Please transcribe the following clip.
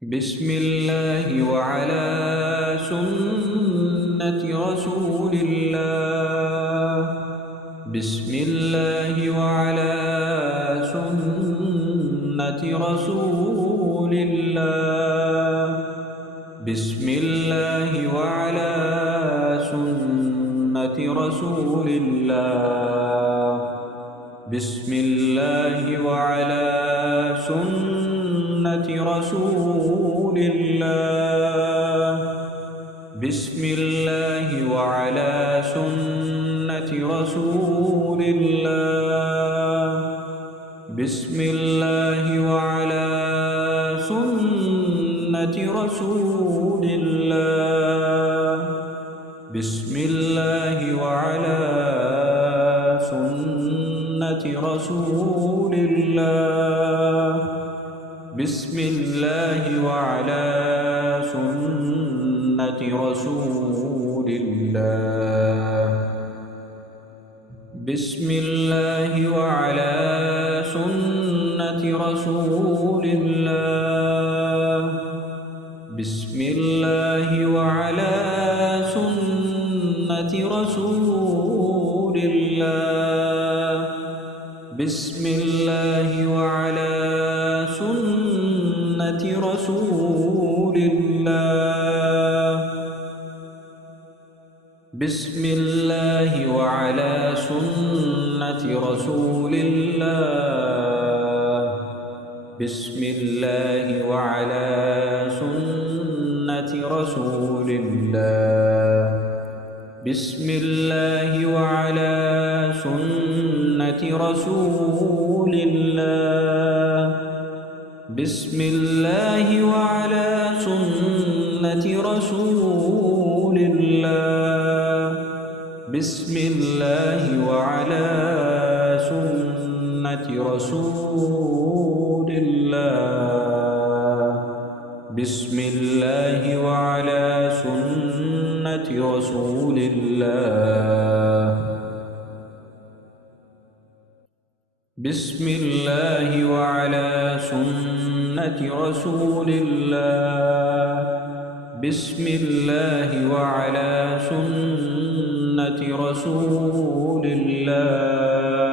بسم الله وعلى سنة رسول الله. بسم الله وعلى سنة رسول الله. بسم الله وعلى سنة رسول الله. بسم الله وعلى سنة رسول الله. بسم الله وعلى سنة رسول الله. بسم الله وعلى سنة رسول الله. بسم الله وعلى سنة رسول الله. بسم الله وعلى سنة رسول الله. بسم الله وعلى سنة رسول الله. بسم الله وعلى سنة رسول الله. بسم الله وعلى سنة رسول الله. بسم الله وعلى سنة رسول الله. بسم الله وعلى سنة رسول الله. بسم الله وعلى سنة رسول الله. بسم الله وعلى سنة رسول الله. بسم الله وعلى سنة رسول الله. بسم الله وعلى سنة رسول الله. بسم الله وعلى سنة رسول الله. بسم الله وعلى سنة رسول الله.